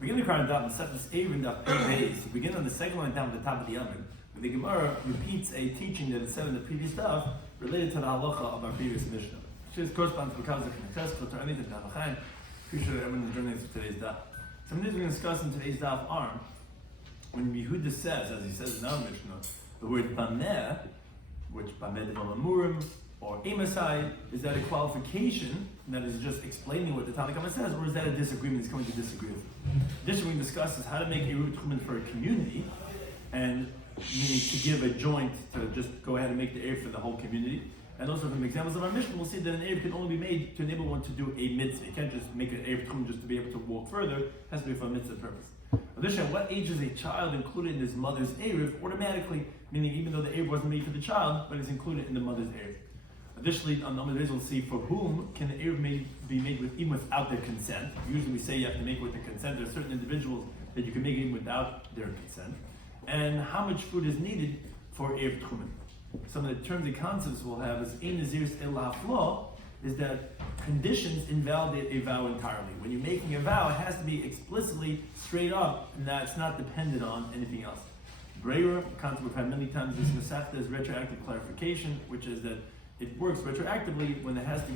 Begin the current Daf and set this Eruvin Daf base. We begin on the second line down at the top of the Yomim. The Gemara repeats a teaching that it said in the previous Daf related to the halacha of our previous Mishnah. Which corresponds to the Kazakh and Test, to anything Daf Chaim. Appreciate everyone is joining us for today's Daf. Some of the things we're going to discuss in today's Daf are when Yehuda says, as he says in our Mishnah, the word Bameh, which Bameh Devam Amurim, or Emasai, is that a qualification that is just explaining what the Tanakhama says, or is that a disagreement he's coming to disagree with? Additionally, we discuss is how to make Eruvin for a community, and meaning to give a joint to just go ahead and make the Eruv for the whole community. And also from examples of our mission, we'll see that an Eruv can only be made to enable one to do a mitzvah. You can't just make an Eruv just to be able to walk further, it has to be for a mitzvah purpose. Additionally, what age is a child included in his mother's Eruv automatically, meaning even though the Eruv wasn't made for the child, but it's included in the mother's Eruv. Additionally, on the other days we'll see for whom can the Eruv be made with even without their consent. Usually we say you have to make it with their consent. There are certain individuals that you can make it even without their consent. And how much food is needed for Eruv Tchumen. Some of the terms and concepts we'll have is Ein Naziris El Hafla, is that conditions invalidate a vow entirely. When you're making a vow, it has to be explicitly straight up, and that's not dependent on anything else. Breira, a concept we've had many times, this Masechta is retroactive clarification, which is that it works retroactively when it had to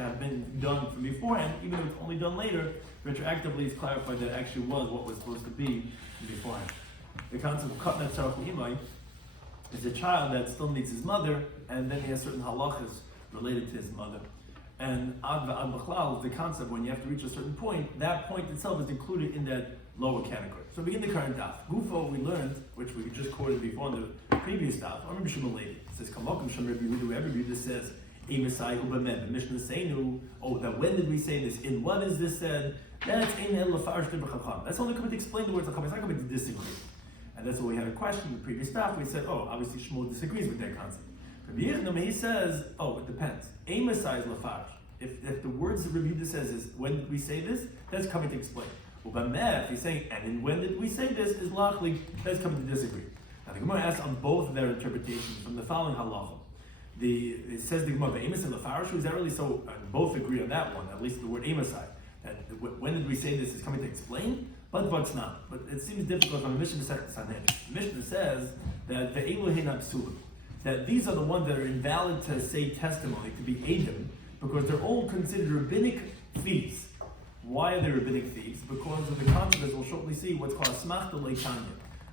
have been done from beforehand, even though it's only done later. Retroactively, it's clarified that it actually was what was supposed to be beforehand. The concept of Katnat Tzarech Yomai is a child that still needs his mother, and then he has certain halachas related to his mother. And Ad V'Ad B'chlal is the concept when you have to reach a certain point, that point itself is included in that lower category. So begin the current Daf. Gufo we learned, which we just quoted before in the previous Daf, Rabbi Shloimy Schwartzberg. It says, Kamakum Shem Rabbi Yehuda, wherever Yehuda says, Emasai Ubamen, the Mishnah Seinu, that when did we say this? In what is this said? That's Ein El Lafarish Chacham. That's only coming to explain the words Chacham. It's not coming to disagree. And that's why we had a question in the previous Daf. We said, obviously Shmuel disagrees with that concept. Rabbi Yehuda, he says, it depends. Emasai is Lafarish. If the words that Rabbi Yehuda says is, when did we say this? That's coming to explain. If he's saying, and when did we say this, is lachli, that's coming to disagree. Now the Gemara asks on both of their interpretations from the following halacha. It says the Gemara, Amos and Lafarishu, is that really so? Both agree on that one, at least the word Amosai. That when did we say this is coming to explain, but what's not. But it seems difficult from the Mishnah Masechta Sanhedrin. The Mishnah says that the Elohim Absulim, that these are the ones that are invalid to say testimony, to be Edom, because they're all considered rabbinic thieves. Why are they rabbinic thieves? Because of the concept, as we'll shortly see, what's called asmachta leitanya.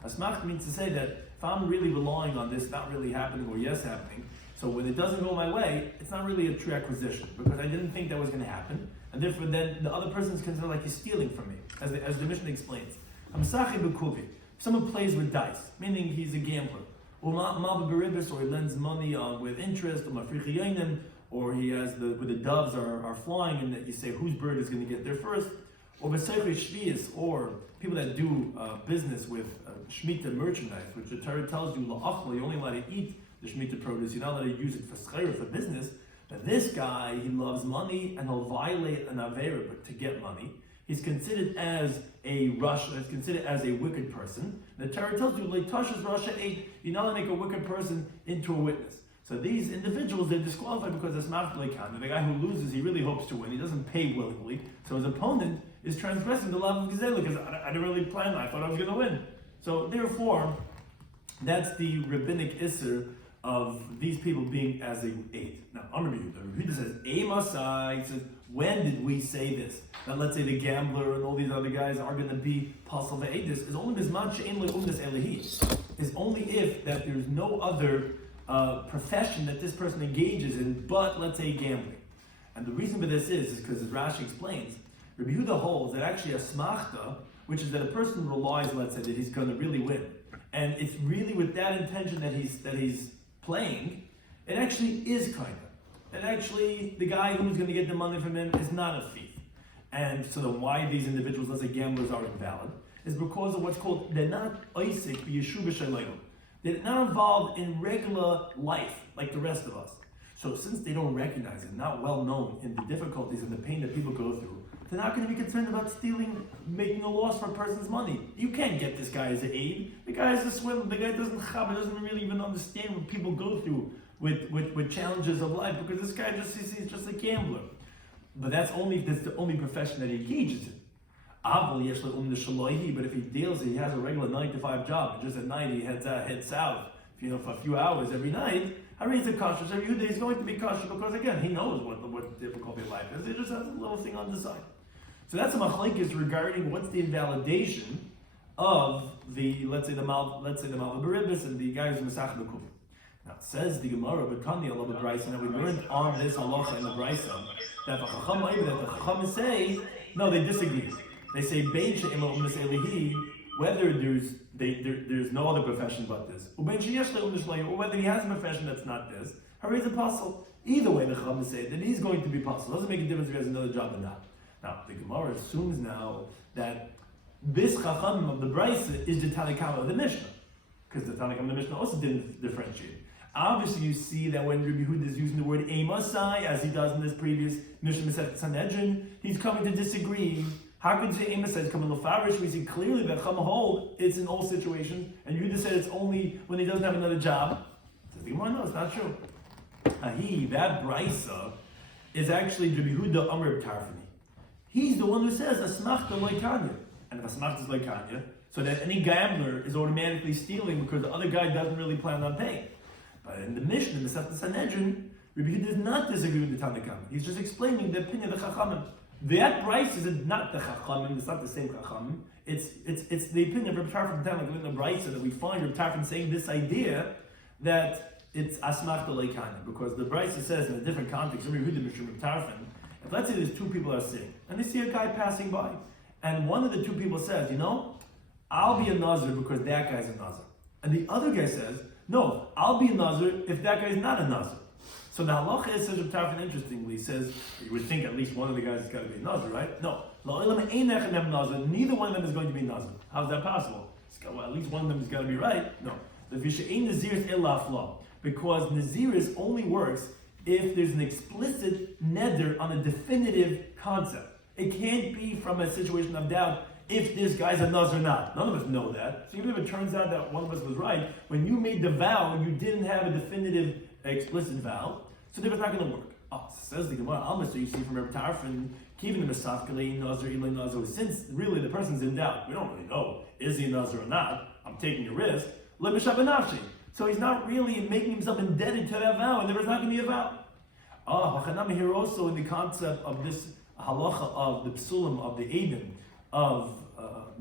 Asmachta means to say that if I'm really relying on this not really happening or yes happening, so when it doesn't go my way, it's not really a true acquisition because I didn't think that was going to happen, and therefore then the other person is considered like he's stealing from me, as the Mishnah explains. Hamsachi b'kuvi. If someone plays with dice, meaning he's a gambler, or malba beribis, or he lends money with interest, or mafrichi yonim, or he has where the doves are flying, and that you say whose bird is going to get there first, or b'seichei shvius, or people that do business with shemitah merchandise, which the Torah tells you la'achla, you're only allowed to eat the shemitah produce, you're not allowed to use it for schayr, for business. But this guy, he loves money, and he'll violate an avera to get money. He's considered as a rasha, he's considered as a wicked person. The Torah tells you, le'tashas rasha eight, you're not allowed to make a wicked person into a witness. So these individuals, they're disqualified because it's not leikan. The guy who loses, he really hopes to win. He doesn't pay willingly. So his opponent is transgressing the law of Gazela because I didn't really plan that. I thought I was going to win. So therefore, that's the rabbinic isser of these people being as a eight. Now, Rabbi Yehuda says, Emasai, he says, when did we say this? Now let's say the gambler and all these other guys are going to be pasul ve'edis. Is only bisman she'en le'umdas elehi. Is only if that there's no other profession that this person engages in, but let's say gambling. And the reason for this is because, as Rashi explains, Rabbi Yehuda holds that actually a smachta, which is that a person relies, let's say, that he's going to really win, and it's really with that intention that he's playing, it actually is kind of. And actually, the guy who's going to get the money from him is not a thief. And so then why these individuals, let's say gamblers, are invalid, is because of what's called, they're not oisik b'yeshuv b'shalayim. They're not involved in regular life like the rest of us. So since they don't recognize it, not well known in the difficulties and the pain that people go through, they're not going to be concerned about stealing, making a loss for a person's money. You can't get this guy as an aid. The guy is a swindler. The guy doesn't doesn't really even understand what people go through with challenges of life because this guy he's just a gambler. But that's the only profession that he engages in. But if he deals, he has a regular 9 to 5 job, and just at night he heads south, for a few hours every night. He's kosher. So he's going to be kosher because again he knows what difficulty of life is. He just has a little thing on the side. So that's a machlekes regarding what's the invalidation of the let's say the Malvaribis and the guys in Masach B'Kuf. Now it says the Gemara B'Tani Allah B'Brayson that we learned on this halacha in the Brayson that the Chacham say no, they disagree. They say Bein she'ema umnes elihi, whether there's no other profession but this, or whether he has a profession that's not this. He's a apostle. Either way, the Chacham say that he's going to be apostle. It doesn't make a difference if he has another job or not. Now the Gemara assumes now that this Chacham of the Brayse is the Tanakama of the Mishnah, because the Tanakama of the Mishnah also didn't differentiate. Obviously, you see that when Rabbi Yehuda is using the word Emasai, as he does in this previous Mishnah Masechet Sanhedrin, he's coming to disagree. How can you say Emasai is coming to Lefarish? We see clearly that Chacham hold it's in all situations, and Yehuda said it's only when he doesn't have another job. Says the Gemara, no, it's not true. That Brisa is actually Rabbi Yehuda Amr Tarfani. He's the one who says Asmachta Loikanya. And if Asmachta is Loikanya, so that any gambler is automatically stealing because the other guy doesn't really plan on paying. But in the Mishnah, in the Masechet Sanhedrin, Rabbi Yehuda does not disagree with the Tanakam. He's just explaining the opinion of the Chachamim. That Brisa is not the Chachamim. It's not the same Chachamim. It's the opinion of Rabbi Tarfon in the Brisa that we find Rabbi Tarfon saying this idea that it's Asmachta Leikanya, because the Brisa says in a different context. Rabbi Yehuda Mishra Rabbi Tarfon. If let's say there's two people are sitting and they see a guy passing by, and one of the two people says, I'll be a Nazir because that guy's a Nazir, and the other guy says, no, I'll be a Nazir if that guy's not a Nazir. So the halacha is, says Reb Tarfon, interestingly, says, you would think at least one of the guys has got to be a Nazir, right? No. Neither one of them is going to be a Nazir. How's that possible? Well, at least one of them has got to be right. No. Because Naziris only works if there's an explicit neder on a definitive concept. It can't be from a situation of doubt if this guy's a Nazir or not. None of us know that. So even if it turns out that one of us was right, when you made the vow, you didn't have a definitive, explicit vow, so it's not going to work. Says the Gemara, so you see from Reb Tarfon, Kivin Mesafkele Nazir, Ilay Nazir, since really the person's in doubt, we don't really know, is he a Nazir or not, I'm taking a risk, so he's not really making himself indebted to that vow, and there is not going to be a vow. Here also in the concept of this halacha of the psulim, of the Eidim, of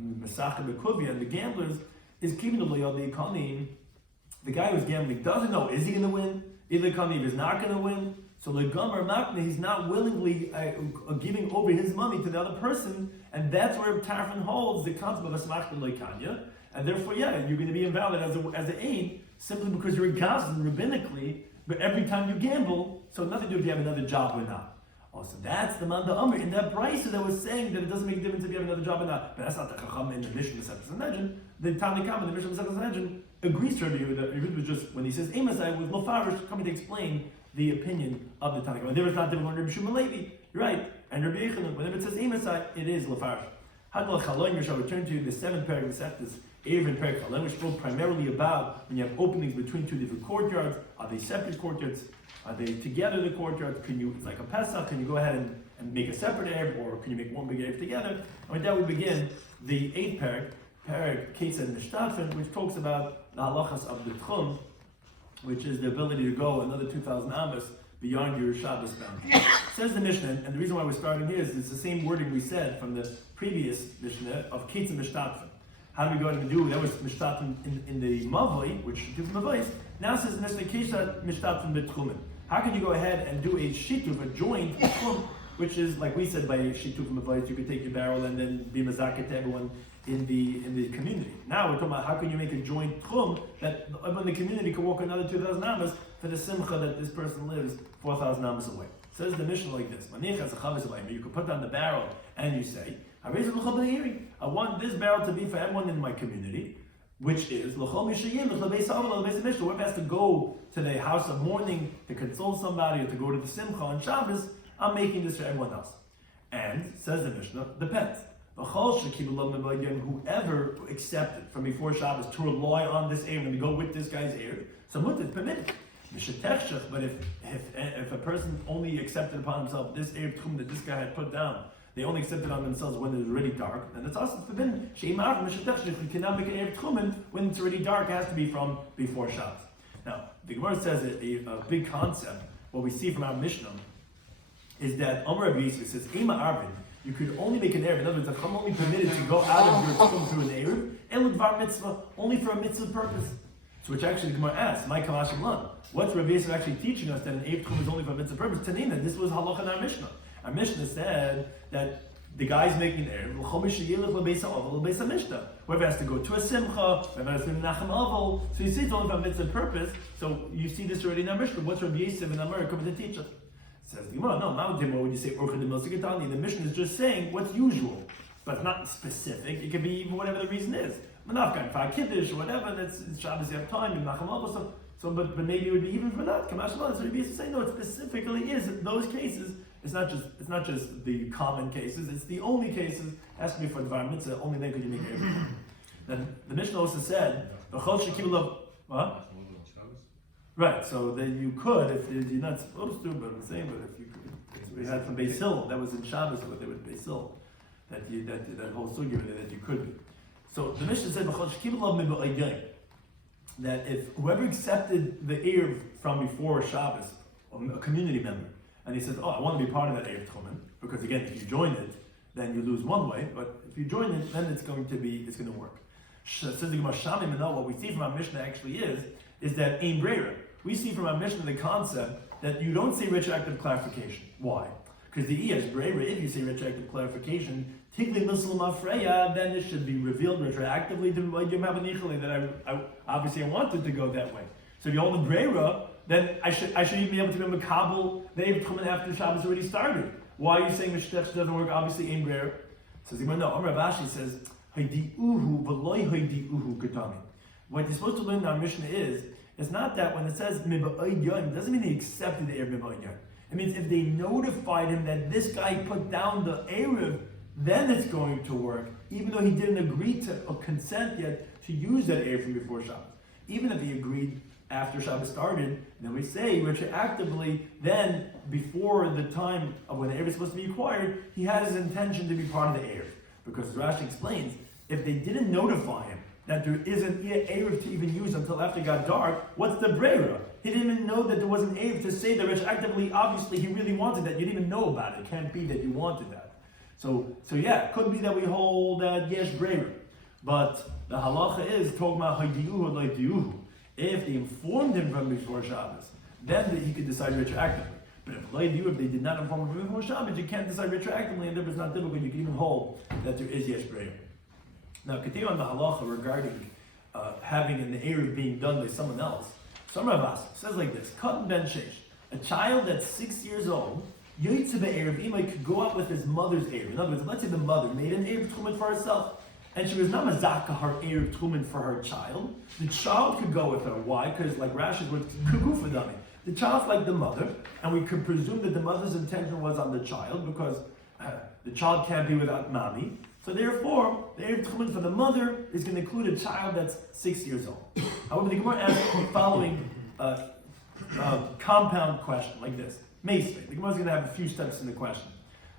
Mesachah Bekuvia, and the gamblers, is keeping the Ikonim. The guy who's gambling doesn't know, is he going to win? Either Ikonim is not going to win. So the Gomer Makna, he's not willingly giving over his money to the other person, and that's where Tarfon holds the concept of Asmachta Loikanya, and therefore, you're going to be invalid as an aid, simply because you're a gazan rabbinically, but every time you gamble, so nothing to do if you have another job or not. So that's the Manda Amr in that Brisa that was saying that it doesn't make a difference if you have another job or not. But that's not the Chacham in the Mishnah Masechet Sanhedrin. The Tanakam in the Mishnah Masechet Sanhedrin agrees to Rabbi Yehuda. Rabbi Yehuda was just, when he says Emasai, was Lofarish coming to explain the opinion of the Tanakam. There is not different when Rabbi Shimon Levi, you're right. And Rabbi Yechanan, whenever it says Emasai, it is Lofarish. Hadal Chaloim, we shall return to the 7th paragraph of Masechtas Eruvin Perek Chaloim, which spoke primarily about when you have openings between two different courtyards. Are they separate courtyards? Are they together, the courtyards? It's like a Pesach, can you go ahead and make a separate Erev, or can you make one big Erev together? And with that we begin the 8th Perek Ketzad Mishtatfen, which talks about the halachas of the Tchum, which is the ability to go another 2,000 amas beyond your Shabbos boundary. Says the Mishnah, and the reason why we're starting here is it's the same wording we said from the previous Mishnah of Ketzad Mishtatfen. How do we go ahead and do? That was Mishtatfen in the Mavoi, which gives Mavois. Now it says the Mishnah Ketzad Mishtatfen B'Tchumen. How can you go ahead and do a shituf, a joint tchum, which is like we said by shituf mavayis, you could take your barrel and then be mazaket to everyone in the community. Now we're talking about how can you make a joint tchum that everyone in the community can walk another 2,000 amas for the simcha that this person lives 4,000 amas away. Says the Mishnah like this: you can put down the barrel and you say, I want this barrel to be for everyone in my community. Which is, whoever has to go to the house of mourning to console somebody or to go to the Simcha on Shabbos, I'm making this for everyone else. And, says the Mishnah, depends. Whoever accepted from before Shabbos to rely on this Erev and to go with this guy's Erev, so it's permitted. But if a person only accepted upon himself this Erev Tchum that this guy had put down, They only accept it on themselves when it's already dark. And it's also forbidden. You cannot make an Erev Tchumen when it's already dark. It has to be from before Shabbos. Now, the Gemara says a big concept, what we see from our Mishnah, is that Amar Rabbi Yisrael says, Ema Arvin, you could only make an Erev. In other words, I'm only permitted to go out of your Tchum through an Erev, and L'dvar Mitzvah, only for a mitzvah purpose. So which actually the Gemara asks, my Kamashim Lan, what's Rabbi Yisrael actually teaching us that an Erev Tchum is only for a mitzvah purpose? Tanina, this was halacha in our Mishnah. Our Mishnah said that the guy's making an Erev, whoever has to go to a Simcha, whoever has to be Menachem Avol, so you see it's only for a mitzvah purpose, so you see this already in our Mishnah. What's Rabbi Yisrael and Amar coming to teach us? Says the Gemara, no, when you say Orcha de Milsikatani, the Mishnah is just saying what's usual, but it's not specific. It can be even whatever the reason is. Manafkan, Far Kiddush, or whatever, that's Shabbos, you have time, and Menachem Avol, but maybe it would be even for that. Kamash Mallah, so Rabbi Yisrael saying, no, it specifically is in those cases. It's not just the common cases. It's the only cases. It has to be for Dvar Mitzvah. Only then could you make everything. Then the Mishnah also said, what? Right. So then you could, if you're not supposed to, but I'm saying, but if you could, we had from Beis Hill that was in Shabbos, but they were Beis Hill, that whole sugya that you could be. So the Mishnah said, that if whoever accepted the Erev from before Shabbos, a community member, and he says, oh, I want to be part of that Erev Tchumen, because again, if you join it, then you lose one way, but if you join it, then it's going to work. Says the Gemara, Shami Menal, what we see from our Mishnah actually is that Ein Breira. We see from our Mishnah the concept that you don't say retroactive clarification. Why? Because the Iyas Breira, if you say retroactive clarification, Tigli Muslim Afreya, then it should be revealed retroactively to Yom HaBanichali, that I obviously I wanted to go that way. So if you hold the Breira, then I should even be able to be Makabel the Erev Tchumen after Shabbos already started. Why are you saying the Shtech doesn't work? Obviously, Ein Breira. Says the Gemara, no. Amar Rav Ashi says, Haydi'uhu v'loi haydi'uhu katami. What you're supposed to learn in our Mishnah is, it's not that when it says Miba'id Yom, it doesn't mean they accepted the Erev Miba'id Yom. It means if they notified him that this guy put down the Erev, then it's going to work, even though he didn't agree to or consent yet to use that Erev from before Shabbos. Even if he agreed after Shabbos started, then we say retroactively, then before the time of when the Erev is supposed to be acquired, he had his intention to be part of the Erev. Because Rashi explains, if they didn't notify him that there isn't Erev to even use until after it got dark, what's the Breira? He didn't even know that there was an Erev to say that retroactively, obviously he really wanted that. You didn't even know about it. It can't be that you wanted that. So yeah, it could be that we hold Yesh Breira. But the halacha is talking about Haydi'uhu or Haydi'uhu. If they informed him from before Shabbos, then he could decide retroactively. But if they did not inform him from before Shabbos, you can't decide retroactively, and therefore it's not difficult. You can even hold that there is Yesh Breira. Now, continue on the halacha regarding having an Erev being done by someone else. Some Ravas says like this: Katan ben Sheish, a child that's 6 years old, Yoytze be'Eruvin could go out with his mother's Erev. In other words, let's say the mother made an Erev Tchumen for herself, and she was not mazaka her Erev Tchumen for her child. The child could go with her. Why? Because like Rashi's word, kugufadami. The child's like the mother, and we could presume that the mother's intention was on the child because the child can't be without mommy. So therefore, the Erev Tchumen for the mother is going to include a child that's 6 years old. However, the Gemara asks the following compound question like this. Meisvei. The Gemara is going to have a few steps in the question.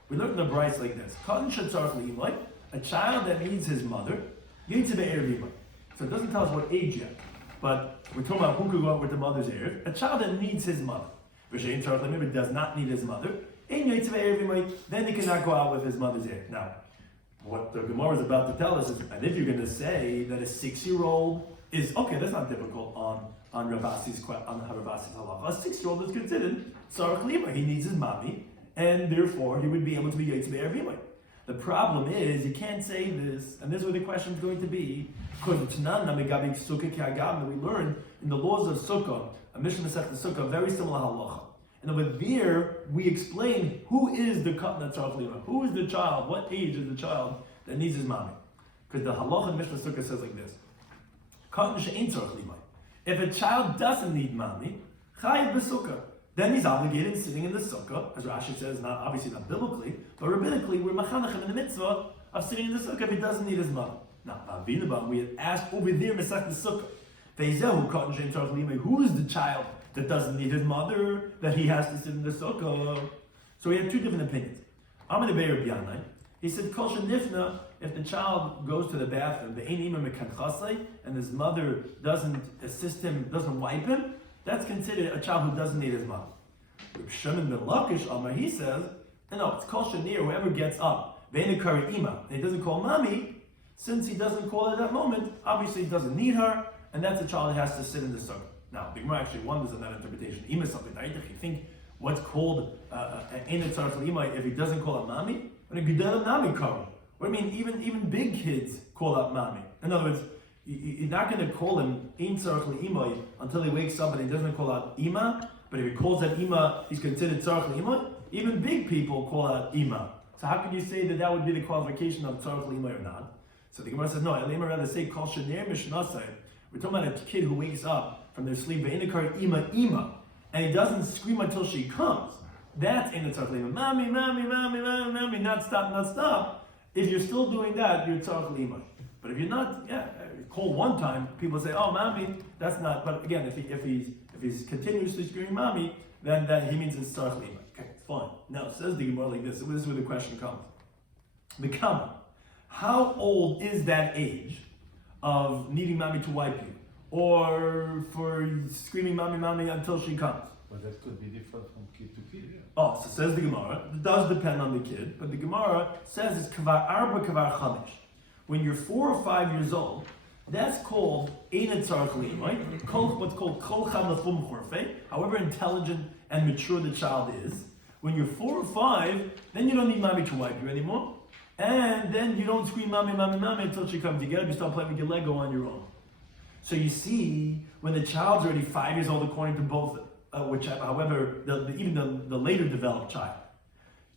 We look at the Bryce like this. Katan shetzarach le'imai, a child that needs his mother, Yoytze be'Eruvin. So it doesn't tell us what age yet, but we're talking about who could go out with the mother's Erev. A child that needs his mother. V'shein tzarach le'imai does not need his mother. Ein Yoytze be'Eruvin, then he cannot go out with his mother's Erev. Now, what the Gemara is about to tell us is, and if you're going to say that a 6-year-old is, okay, that's not difficult on Ravasi's halacha. A 6-year-old is considered tzarach lima. He needs his mommy, and therefore he would be able to be Yoytze be'Eruvin. The problem is, you can't say this, and this is where the question is going to be, because it's not namigabi sukkah ki'agam that we learned in the laws of sukkah, a Mishnah Masechta Sukkah, very similar halacha. And over there, we explain who is the katan tzarach lima, who is the child, what age is the child that needs his mommy. Because the halacha in Mishnah Sukkah says like this: katan she'ein tzarach lima. If a child doesn't need mommy, chayiv b'sukkah, then he's obligated sitting in the sukkah, as Rashi says, not obviously not biblically, but rabbinically, we're machanachim in the mitzvah of sitting in the sukkah if he doesn't need his mother. Now, we had asked over there, Masech the sukkah, Feizehu katan she'ein tzarach lima, who is the child that doesn't need his mother, that he has to sit in the sukkah? So we have two different opinions. I'm in the Bay of Yanai. He said, Kol Nifna, if the child goes to the bathroom, and his mother doesn't assist him, doesn't wipe him, that's considered a child who doesn't need his mother. Reb Shimon ben Lakish Amar, he says, no, it's Kol Shanir, whoever gets up, Ve'enekari Ima, and he doesn't call mommy, since he doesn't call at that moment, obviously he doesn't need her, and that's a child that has to sit in the sukkah. Now, the Gemara actually wonders on that interpretation. Ima is something, right? If you think what's called Einet Tzarech Ima, if he doesn't call out mommy, when a Gedel Nami comes. What do you mean? Even big kids call out mommy. In other words, you're not going to call him Ein Tzarech Ima until he wakes up and he doesn't call out Ima. But if he calls out Ima, he's considered Tzarech Ima. Even big people call out Ima. So how could you say that would be the qualification of Tzarech Ima or not? So the Gemara says no. I'd rather say Kol Shanir Mishnasai. We're talking about a kid who wakes up from their sleep, Ve'enekar Ima, and he doesn't scream until she comes. That's Ein Tzarech Ima. Mommy, mommy, mommy, mommy, mommy, not stop. If you're still doing that, you're Tzarech Ima. But if you're not, call one time, people say, oh, mommy, that's not. But again, if he's continuously screaming mommy, then he means it's Tzarech Ima. Okay, fine. Now, it says the Gemara like this. This is where the question comes. Bekama, how old is that age of needing mommy to wipe you? Or for screaming mommy, mommy until she comes? But that could be different from kid to kid. Yeah. Oh, so says the Gemara. It does depend on the kid, but the Gemara says it's kavar arba, kavar chamish. When you're 4 or 5 years old, that's called einet tzarech, right? What's called kol cham lefum chorfei. However intelligent and mature the child is, when you're 4 or 5, then you don't need mommy to wipe you anymore, and then you don't scream mommy, mommy, mommy until she comes. You get up, you start playing with your Lego on your own. So you see, when the child's already 5 years old, according to both, however, even the later developed child,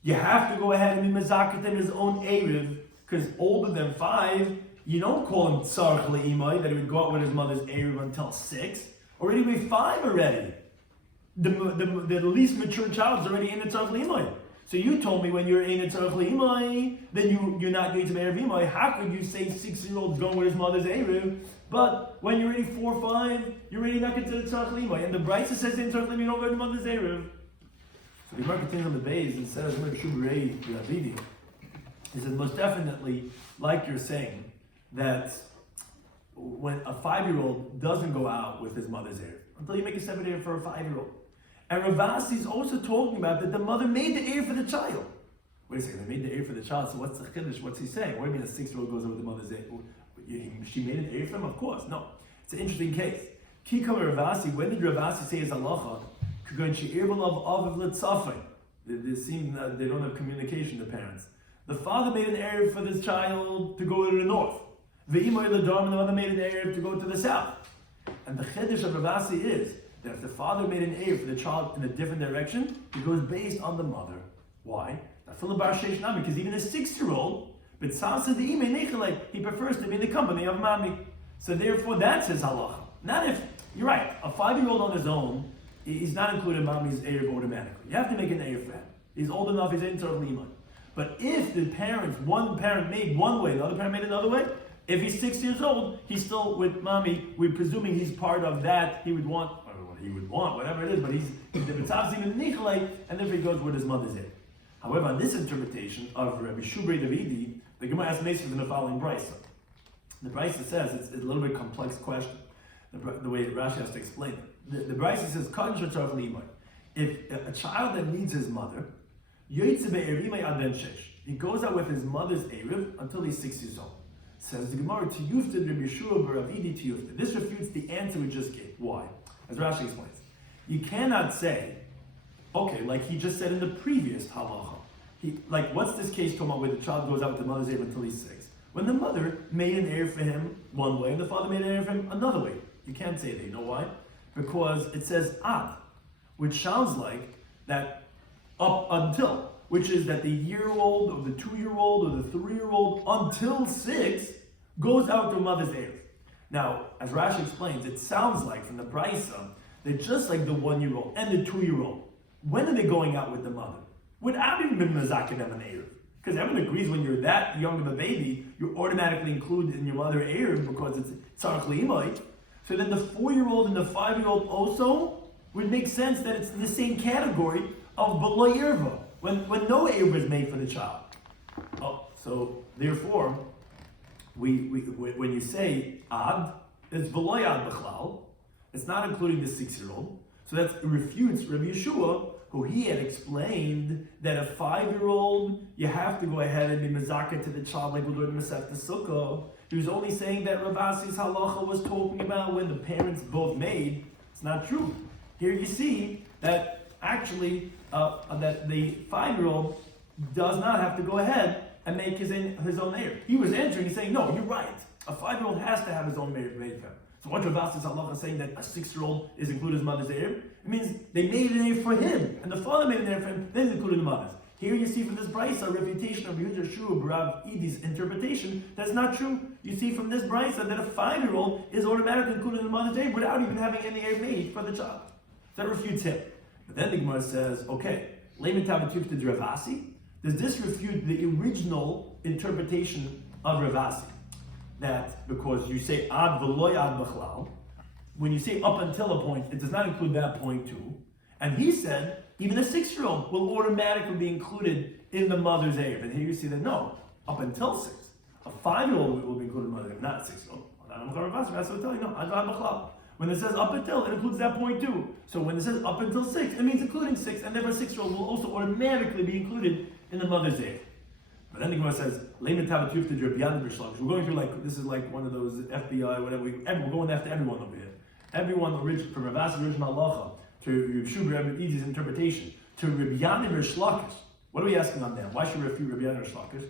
you have to go ahead and be mezaket in his own Eruv, because older than 5, you don't call him tzarech le'imai, that he would go out with his mother's Eruv until 6, or anyway 5 already. The least mature child is already in the tzarech le'imai. So you told me when you're in a tzarech le'imai, then you're not going to Eruv imai. How could you say 6-year-old's going with his mother's Eruv? But when you're already 4 or 5, you're already not considered tzarech le'imai. And the Brisa says in tzarech le'imai, you don't go to the mother's Eruv. So the Gemara continues on the base and says, he said, most definitely, like you're saying, that when a 5-year-old doesn't go out with his mother's Eruv, until you make a 7 Eruv for a 5-year-old. And Ravasi is also talking about that the mother made the Eruv for the child. Wait a second, they made the Eruv for the child, so what's the chiddush? What's he saying? What do you mean a 6-year-old goes out with the mother's Eruv? She made an Eruv for him? Of course, no. It's an interesting case. Kikam Ravasi, when did Ravasi say his halacha? They seem that they don't have communication, the parents. The father made an Eruv for this child to go to the north. The mother made an Eruv to go to the south. And the chiddush of Ravasi is that if the father made an Eruv for the child in a different direction, it goes based on the mother. Why? Because even a 6-year-old, but he prefers to be in the company of mommy. So therefore, that's his halacha. Not if, you're right, a 5-year-old on his own, he's not included in mommy's Eruv automatically. You have to make an Eruv for him. He's old enough, he's in tzarech le'imai. But if the parents, one parent made one way, the other parent made another way, if he's 6 years old, he's still with mommy. We're presuming he's part of that. He would want, whatever it is, but he's the mitzvah even nichalei, and therefore he goes with his mother's head. However, on this interpretation of Rabbi Shloimy Schwartzberg, the Gemara asks Mason in the following brisa. The brisa says it's a little bit complex question, the way Rashi has to explain it. The brisa says, if a child that needs his mother, he goes out with his mother's Eruv until he's 6 years old. Says the Gemara, this refutes the answer we just gave. Why? As Rashi explains, you cannot say, okay, like he just said in the previous halacha. What's this case talking about where the child goes out with the mother's Eruv until he's 6? When the mother made an Eruv for him one way and the father made an Eruv for him another way. You can't say that. You know why? Because it says ad, which sounds like that up until, which is that the year-old or the 2-year-old or the 3-year-old until 6 goes out to a mother's Eruv. Now, as Rashi explains, it sounds like from the brisa that just like the 1-year-old and the 2-year-old, when are they going out with the mother? Without even being mazakin them an Eruv. Because everyone agrees when you're that young of a baby, you're automatically included in your mother Eruv because it's tzarech le'imai. So then the 4-year-old and the 5-year-old also would make sense that it's in the same category of b'lo yirva. when no Eruv is made for the child. Oh, so therefore, when you say ad, it's v'lo ad b'chlal. It's not including the 6-year-old. So that refutes Rabbi Yeshua, who he had explained that a 5-year-old, you have to go ahead and be mezakeh to the child like we learned in Masechta Sukkah. He was only saying that Rav Asi's halacha was talking about when the parents both made. It's not true. Here you see that actually that the 5-year-old does not have to go ahead and make his own heir. He was answering, he's saying, no, you're right. A 5-year-old has to have his own made for him. So what Rav Asi's halacha is saying that a 6-year-old is included as mother's heir? It means they made an heir for him, and the father made an heir for him, then included the mother's. Here you see from this brisa a refutation of Yehuda Shua Barav Edi's interpretation. That's not true. You see from this brisa that a 5-year-old is automatically included in the mother's heir without even having any heir made for the child. That refutes him. But then the Gemara says, okay, Leimet Tavatuf to Rav Asi. Does this refute the original interpretation of Rav Asi? That because you say ad v'loy ad b'chlal, when you say up until a point, it does not include that point too. And he said even a 6-year-old will automatically be included in the mother's heir. And here you see that no, up until 6, a 5-year-old will be included in the mother's heir, not a 6-year-old. That's what I tell you. No, ad b'chlal. When it says up until, it includes that point too. So when it says up until 6, it means including 6, and therefore a 6-year-old will also automatically be included in the mother's heir. But then the Gemara says, Leimet Tavatuf to Rabbi Shloimy. We're going through this is like one of those FBI, whatever. We're going after everyone over here. Everyone from Rav Asi's original halacha to Yeshua Rabbi Edi's interpretation to Rabbi Shloimy. What are we asking on them? Why should we refute Rabbi Shloimy?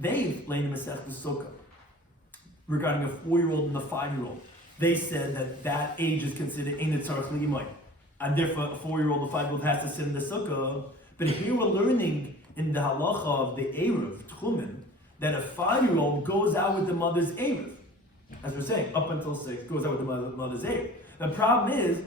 They laid a Masechta Sukkah regarding a 4-year-old and a 5-year-old. They said that age is considered ein tzarich l'imay, and therefore a 4-year-old, a 5-year-old has to sit in the sukkah. But here we're learning in the halacha of the Eruv, Tchumen, that a 5-year-old goes out with the mother's Eruv. As we're saying, up until 6, goes out with the mother's Eruv. The problem is,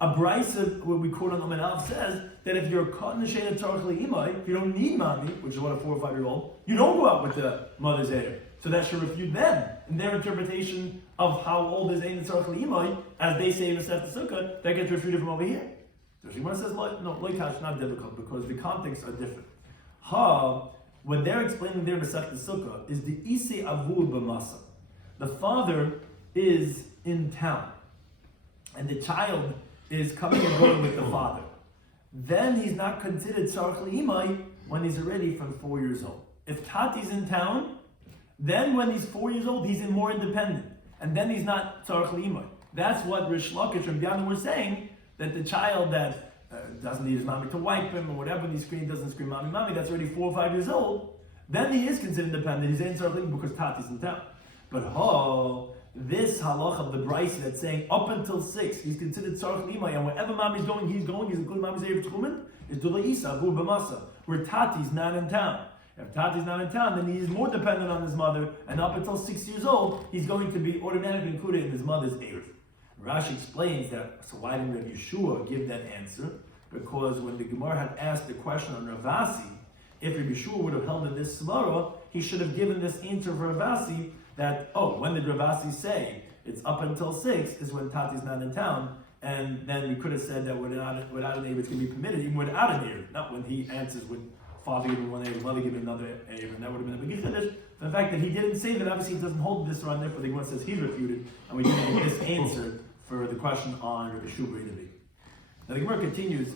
a brisa, what we quote on the Menav, says that if you're caught in the shade of tzarich l'imay, you don't need mommy, which is what a 4 or 5-year-old, you don't go out with the mother's Eruv. So that should refute them in their interpretation of how old is ein tzarich l'imay, as they say in the Masechta Sukkah, that gets refuted from over here. So Shimon says, no, loikash, not difficult, because the contexts are different. What they're explaining there in the Masechta Sukkah is the ise avur b'masa. The father is in town, and the child is coming and going with the father. Then he's not considered tzarich l'imay when he's already from 4 years old. If Tati's in town, then when he's 4 years old, he's more independent, and then he's not tzarich l'imay. That's what Rish Lakish and Bianu were saying, that the child that doesn't need his mommy to wipe him or whatever, and he doesn't scream mommy, mommy, that's already 4 or 5 years old, then he is considered independent. He's in tzarich l'imay because Tati's in town. But this halach of the brisa that's saying up until 6, he's considered tzarich l'imay, and wherever mommy's going, he's including mommy's erev tchumen, is dula isa, avur b'masa, where Tati's not in town. If Tati's not in town, then he's more dependent on his mother, and up until 6 years old, he's going to be automatically included in his mother's erev. Rashi explains that, so why didn't Rabbi Yeshua give that answer? Because when the Gemara had asked the question on Rav Asi, if Rabbi Yeshua would have held in this svara, he should have given this answer for Rav Asi that, when did Rav Asi say it's up until 6 is when Tati's not in town, and then we could have said that without an erev it's going to be permitted, even without an erev, not when he answers with father giving one erev, mother giving another erev, and that would have been a big chiddush. The fact that he didn't say that, obviously he doesn't hold this around there, but the Gemara says he's refuted, and we didn't get this answer for the question on Rabbi Shloimy Schwartzberg. Now the Gemara continues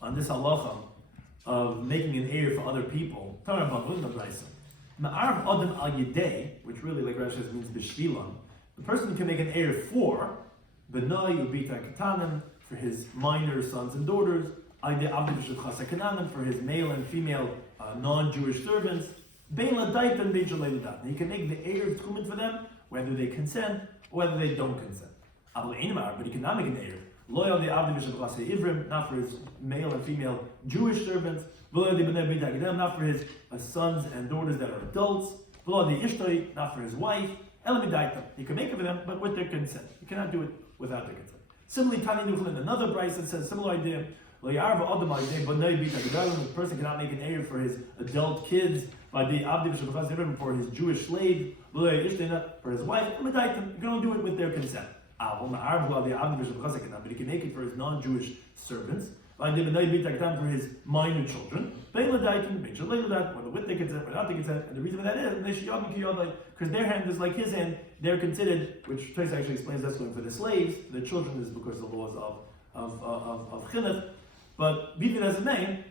on this halacha of making an heir for other people. Talking about the brisa. Ma'arav adam al yedei, which really, like Rashi says, means b'shvilan. The person can make an heir for b'nai ubita katanim, for his minor sons and daughters, ayde avdi b'shulchasa kananim, for his male and female non-Jewish servants. Bein ladait and bein shalei ladat. He can make the heir of tchumen for them, whether they consent or whether they don't consent. But he cannot make an heir. Loyal the avdi b'shulchasa ivrim, not for his male and female Jewish servants. Not for his sons and daughters that are adults. Not for his wife. He can make it for them, but with their consent. He cannot do it without their consent. Similarly, Tani Nuchlin, another brisa says similar idea. The person cannot make an heir for his adult kids, for his Jewish slave, for his wife. You can only do it with their consent. But he can make it for his non-Jewish servants. for his minor children, whether with the consent, without the consent, and the reason for that is because their hand is like his hand, they're considered, which Trace actually explains that's going for the slaves, the children is because of the laws of chinuch, but be it as it may,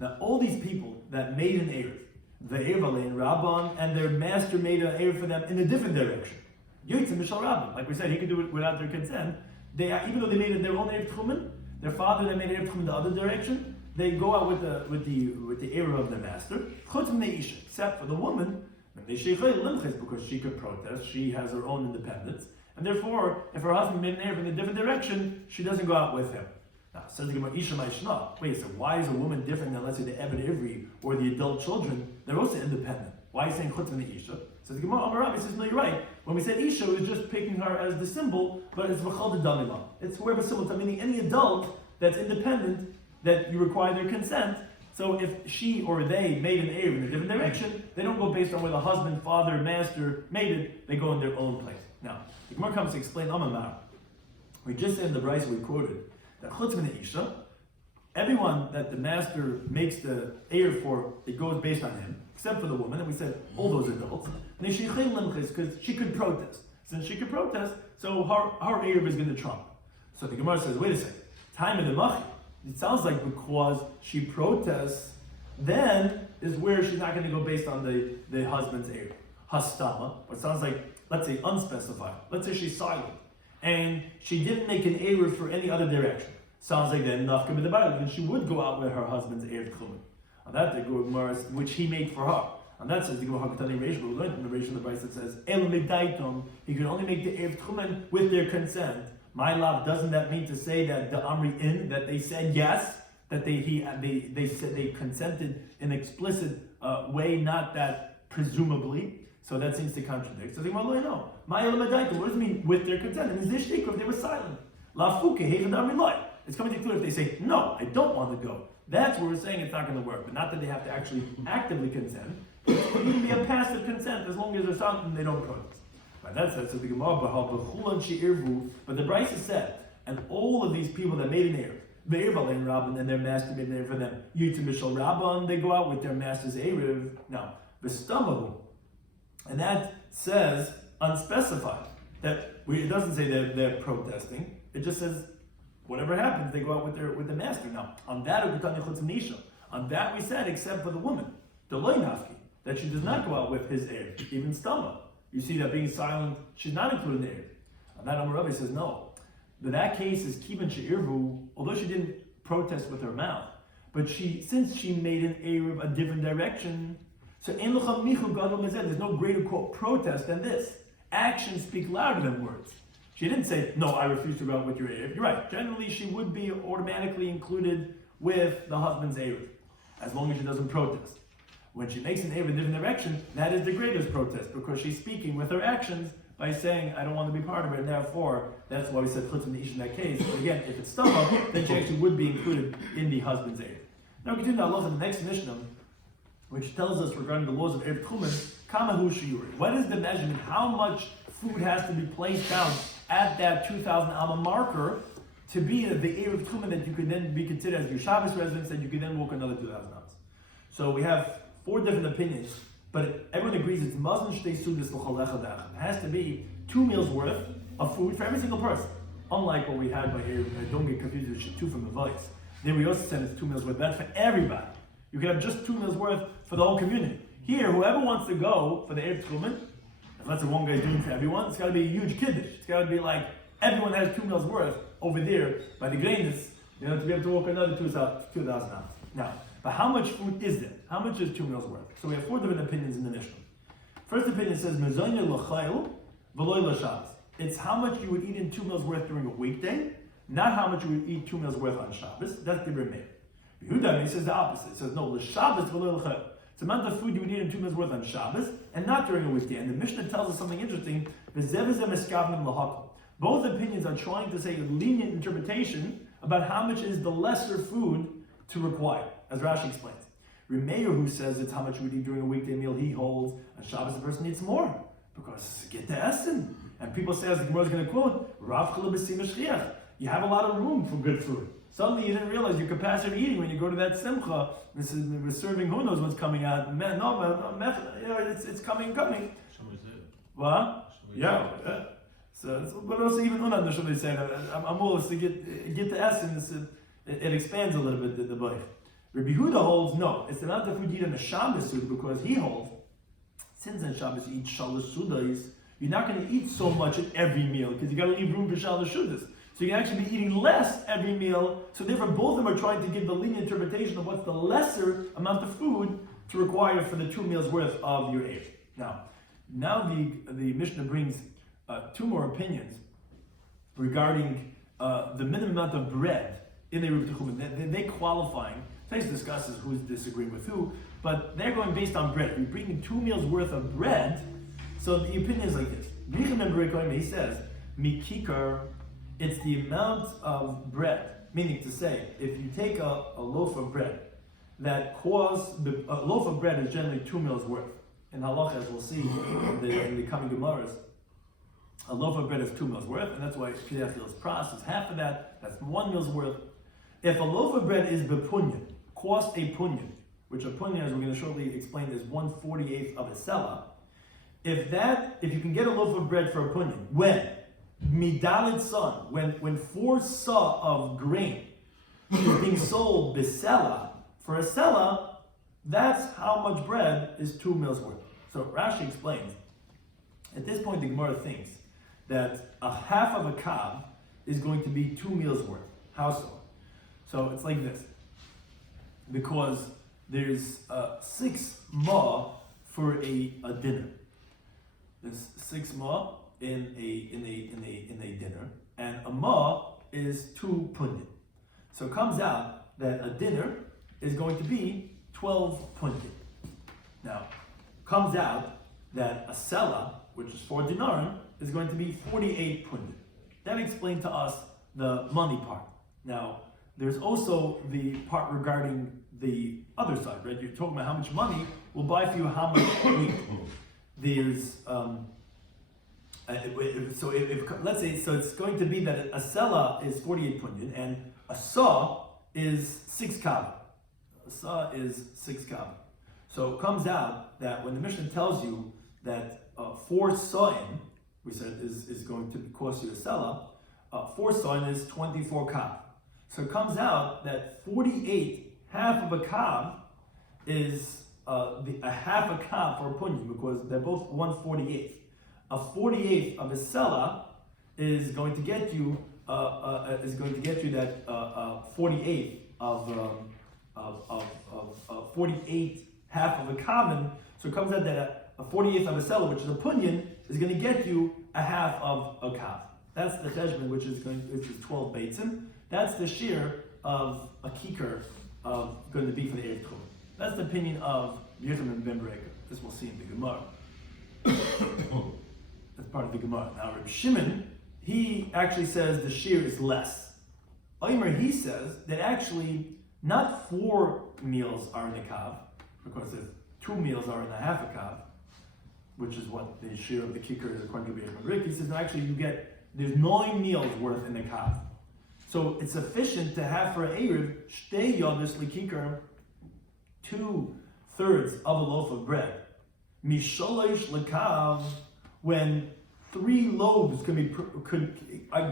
now all these people that made an Eruv, the Eruvin Rabban, and their master made an Eruv for them in a different direction. Like we said, he could do it without their consent. Even though they made it their own Eruv Tchumen, their father that made Eruv Tchumen the other direction, they go out with the Eruv of the master. Except for the woman, because she could protest, she has her own independence, and therefore, if her husband made an Eruv in a different direction, she doesn't go out with him. Now, says the Gemara, Isha Ma'ishna. Wait, so why is a woman different than, let's say, the Ebed Ivri or the adult children? They're also independent. Why are you saying Chutz from the Isha? So the Gemara, Amarabi says, no, you're right. When we said Isha, it was just picking her as the symbol, but it's V'chal Damima. It's whoever symbol, meaning any adult that's independent, that you require their consent. So if she or they made an Eruv in a different direction, they don't go based on where the husband, father, master made it, they go in their own place. Now, the Gemara comes to explain Amamar. We just said in the Brisa we quoted, that Chutz min Isha, everyone that the master makes the Eruv for, it goes based on him, except for the woman, and we said all those adults, because she could protest. Since she could protest, so her Eruv is going to trump. So the Gemara says, wait a second, time in the Machi, it sounds like because she protests, then is where she's not going to go based on the husband's Eruv. Hastama, what sounds like, let's say unspecified, let's say she's silent, and she didn't make an Eruv for any other direction. Sounds like then nafka b'debayil, then she would go out with her husband's Eruv Tchumen. On that, the Gemara, which he made for her. On that says the Gemara Hakatani Reish, we learned from the Reish of the Brisa that says El Medaitom, he could only make the Eruv Tchumen with their consent. My love, doesn't that mean to say that the Amri in, that they said yes, that they said they consented in an explicit way, not that presumably. So that seems to contradict. So the Gemara, no. My El Medaitom, what does it mean with their consent? It means they shtik if they were silent. La Fuke, Haven Amri Loi. It's coming to clear if they say, no, I don't want to go. That's where we're saying it's not going to work. But not that they have to actually actively consent. It can be a passive consent as long as there's something they don't protest. But that's so the Gemara, but the Brisa said, and all of these people that made an Eruv, the Eruvin Rabban and their master made an Eruv for them, Yitzim Mishal Rabban, they go out with their master's Eruv. Now, the Stamahu, and that says unspecified. It doesn't say they're protesting. It just says whatever happens, they go out with the master. Now, on that we said, except for the woman, the loynafki, that she does not go out with his Eruv, even stama. You see that being silent, she's not included in the Eruv. On that, Amarabi says no. But that case is kiban she'irvu, although she didn't protest with her mouth, but since she made an Eruv a different direction, so there's no greater quote protest than this. Actions speak louder than words. She didn't say, no, I refuse to go out with your Eruv. You're right. Generally, she would be automatically included with the husband's Eruv, as long as she doesn't protest. When she makes an Eruv in a different direction, that is the greatest protest, because she's speaking with her actions by saying, I don't want to be part of it, and therefore, that's why we said Chutz from the Ish in that case. But again, if it's Stama, then she actually would be included in the husband's Eruv. Now, we continue to Allah in the next Mishnah, which tells us regarding the laws of Eruv Tchumen, Kamahu shiur. What is the measurement? How much food has to be placed down at that 2,000 amma marker to be the Eruv Tchumen that you could then be considered as your Shabbos residence, and you could then walk another 2,000 ammas. So we have 4 different opinions, but everyone agrees it's Mazon Shtei Sudas L'chol Echad Echad. It has to be 2 meals worth of food for every single person. Unlike what we had by here, don't get confused with 2 from the vice. Then we also said it's 2 meals worth. That's for everybody. You can have just 2 meals worth for the whole community. Here, whoever wants to go for the Eruv Tchumen, if let's say one guy's doing for everyone, it's got to be a huge kiddush. It's got to be like everyone has 2 meals worth over there by the greatness, to be able to walk another 2,000 ammas. Now, but how much food is there? How much is 2 meals worth? So we have 4 different opinions in the Mishnah. First opinion says mezonya l'chayil v'loy l'shabbos. It's how much you would eat in 2 meals worth during a weekday, not how much you would eat 2 meals worth on Shabbos. That's the Remeir. Yehuda says the opposite. It says no, l'shabbos v'loy l'chayil. It's the amount of food you would eat in 2 meals worth on Shabbos, and not during a weekday. And the Mishnah tells us something interesting. Both opinions are trying to say a lenient interpretation about how much is the lesser food to require, as Rashi explains. Remeir, who says it's how much you would eat during a weekday meal, he holds on Shabbos the person needs more, because get the essen. And people say, as the Gemara is going to quote, Rav Chalab B'Sim Shchiach. you have a lot of room for good food. Suddenly you didn't realize your capacity of eating when you go to that simcha. We're serving who knows what's coming out. It's coming. What? Yeah. But also even Unan the Shabbat saying, I'm always to get the essence. It expands a little bit the bite. Rabbi Huda holds no. It's the amount of food you eat in a Shabbos suda, because he holds since in Shabbos you eat shalosh sudas, you're not going to eat so much at every meal because you got to leave room for shalosh sudas. So you can actually be eating less every meal. So therefore, both of them are trying to give the lenient interpretation of what's the lesser amount of food to require for the 2 meals worth of your age. Now the Mishnah brings 2 more opinions regarding the minimum amount of bread in the Eruvin. They qualifying. Place discusses who's disagreeing with who, but they're going based on bread. We're bringing 2 meals worth of bread. So the opinion is like this. He says, mikikar, it's the amount of bread. Meaning to say, if you take a loaf of bread that costs, a loaf of bread is generally 2 meals worth. In halacha, as we'll see in the coming Gemaras, a loaf of bread is 2 meals worth, and that's why Pidachil's pras is half of that. That's 1 meal's worth. If a loaf of bread is bepunyan, cost a punyan, which a punyan, as we're going to shortly explain, is 1/48 of a selah. If you can get a loaf of bread for a punyan, when midalit son, when 4 sa of grain is being sold bisela for a selah, that's how much bread is 2 meals worth. So Rashi explains. At this point, the Gemara thinks that a half of a kav is going to be 2 meals worth. How so? So it's like this. Because there's 6 ma for a dinner. There's 6 ma in a dinner, and a ma is 2 punyan. So it comes out that a dinner is going to be 12 punyan. Now, comes out that a selah, which is 4 dinarim, is going to be 48 punyan. That explained to us the money part. Now, there's also the part regarding the other side, right? You're talking about how much money will buy for you how much wheat. There's let's say, so it's going to be that a selah is 48 punyan and a sa is 6 kav. A sa is 6 kav. So it comes out that when the Mishnah tells you that 4 sa'in, we said is going to cost you a selah, 4 sa'in is 24 kav. So it comes out that 48, half of a kav, is a half a kav for a punyan, because they're both 1/48. A 48th of a selah is going to get you that 48th of 48 half of a kavan. So it comes out that a 48th of a selah, which is a punyan, is going to get you a half of a kav. That's the cheshbon, which is 12 beitzim. That's the shiur of a kikar going to be for the Erev Tchum. That's the opinion of Yechim ben Bereker. This we'll see in the Gemara. That's part of the Gemara. Now, Reb Shimon, he actually says the shiur is less. Omer, he says that actually not 4 meals are in a kav, because if 2 meals are in a half a kav, which is what the shiur of the kikar is according to Reb Shimon. He says no, actually there's 9 meals worth in the kav. So it's sufficient to have for an Erev, shtei yodas likikar, 2/3 of a loaf of bread. Misholosh lekav, when 3 loaves could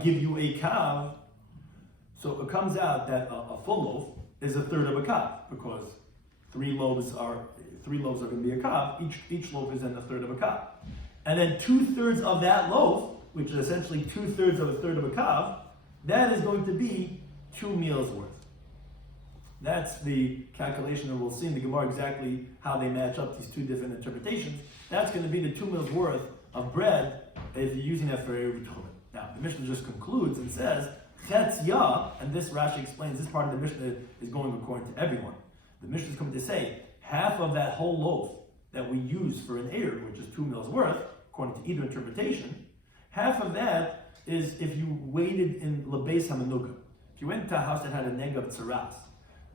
give you a kav. So it comes out that a full loaf is 1/3 of a kav, because 3 loaves are going to be a kav. Each loaf is then 1/3 of a kav, and then 2/3 of that loaf, which is essentially 2/3 of 1/3 of a kav, that is going to be 2 meals worth. That's the calculation, and we'll see in the Gemara exactly how they match up these 2 different interpretations. That's going to be the 2 meals worth of bread if you're using that for Erev Tchum. Now, the Mishnah just concludes and says, Chetz ya, and this Rashi explains, this part of the Mishnah is going according to everyone. The Mishnah is coming to say, half of that whole loaf that we use for an Erev, which is 2 meals worth, according to either interpretation, half of that is if you waited in Lebeis HaMenugah. If you went to a house that had a neg of tzaras,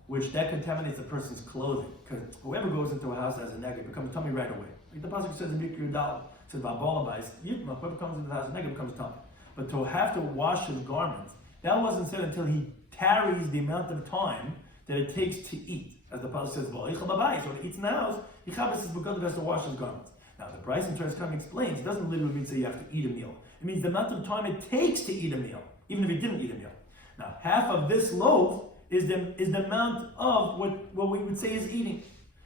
which that contaminates a person's clothing, because whoever goes into a house that has a neg, it becomes tummy right away. Like the pasuk says in Mikra Yudal, it says, whoever comes into the house, neg becomes tummy. But to have to wash his garments That wasn't said until he tarries the amount of time that it takes to eat. As the pasuk says, so when he eats in the house, he is because he has to wash his garments. Now the price in terms explains, it doesn't literally mean say you have to eat a meal. It means the amount of time it takes to eat a meal, even if he didn't eat a meal. Now, half of this loaf is the amount of what we would say is eating.